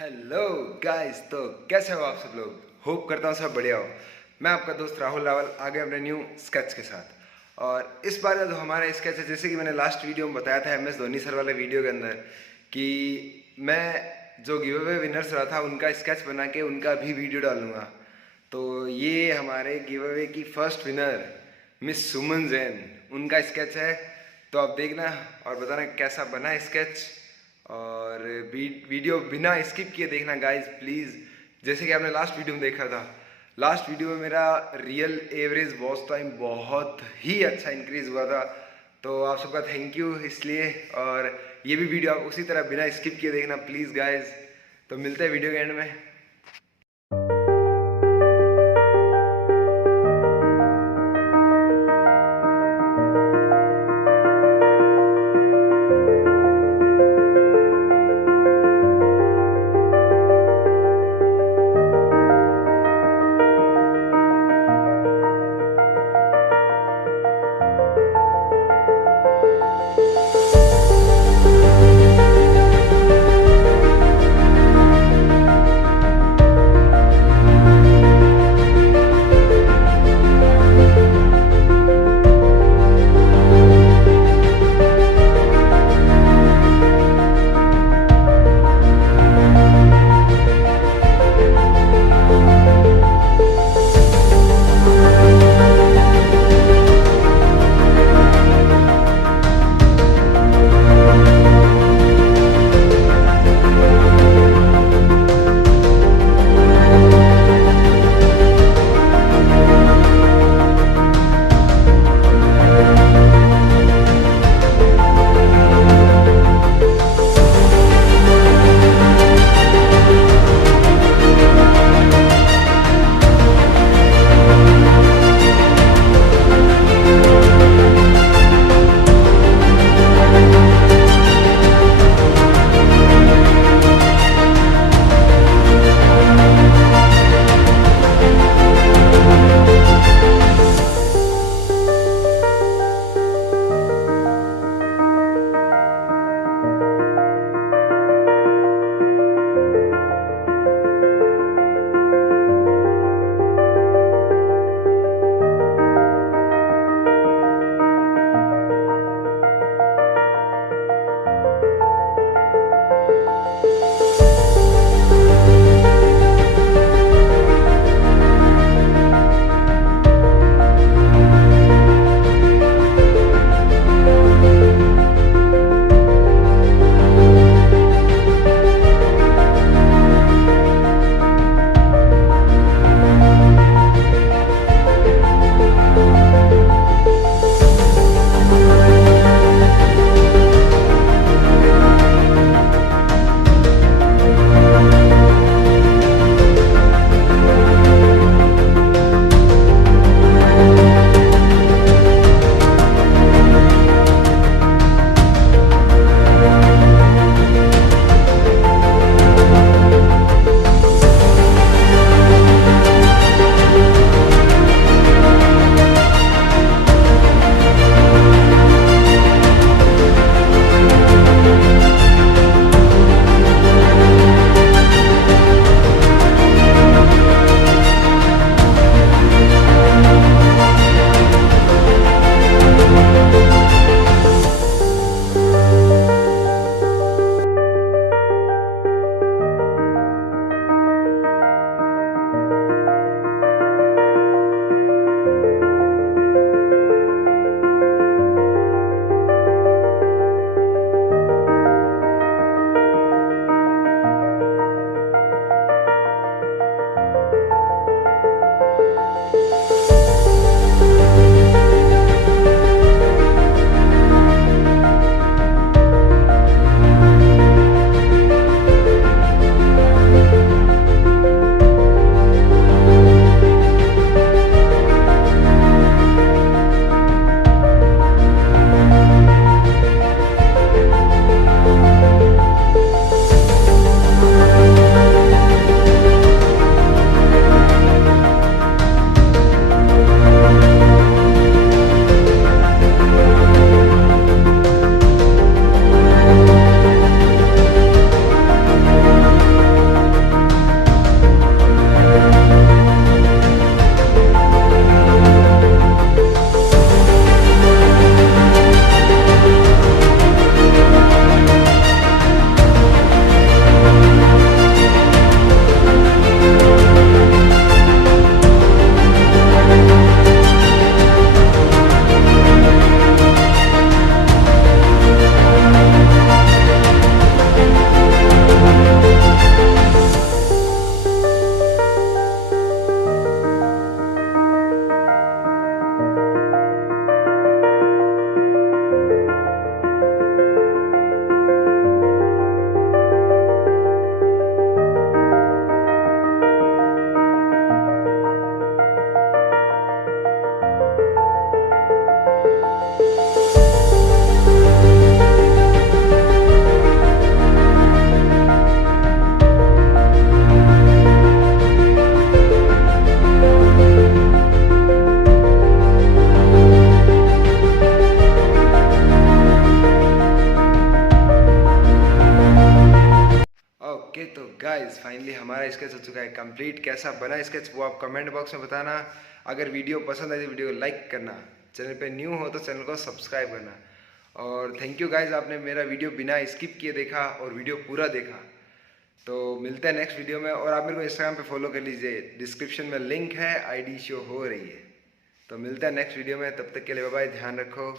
Hello guys, तो कैसे हो आप सब लोग। होप करता हूँ सब बढ़िया हो। मैं आपका दोस्त राहुल आ गया अपने न्यू स्केच के साथ। और इस बार का जो हमारा स्केच है, जैसे कि मैंने लास्ट वीडियो में बताया था MS धोनी सर वाले वीडियो के अंदर, कि मैं जो गिव अवे विनर्स रहा था उनका स्केच बना के उनका भी वीडियो डालूंगा। तो ये हमारे गिव अवे की फर्स्ट विनर मिस सुमन जैन, उनका स्केच है। तो आप देखना और बताना कैसा बना स्केच। और वीडियो बिना स्किप किए देखना गाइस प्लीज़। जैसे कि आपने लास्ट वीडियो में देखा था, लास्ट वीडियो में मेरा रियल एवरेज वॉच टाइम बहुत ही अच्छा इंक्रीज़ हुआ था। तो आप सबका थैंक यू इसलिए। और ये भी वीडियो आप उसी तरह बिना स्किप किए देखना प्लीज़ गाइस। तो मिलते हैं वीडियो के एंड में। गाइस फाइनली हमारा स्केच हो चुका है कंप्लीट। कैसा बना स्केच वो आप कमेंट बॉक्स में बताना। अगर वीडियो पसंद आई तो वीडियो को लाइक करना, चैनल पे न्यू हो तो चैनल को सब्सक्राइब करना। और थैंक यू गाइस, आपने मेरा वीडियो बिना स्किप किए देखा और वीडियो पूरा देखा। तो मिलते हैं नेक्स्ट वीडियो में। और आप मेरे को इंस्टाग्राम पे फॉलो कर लीजिए, डिस्क्रिप्शन में लिंक है, आईडी शो हो रही है। तो मिलते हैं नेक्स्ट वीडियो में, तब तक के लिए बाय बाय, ध्यान रखो।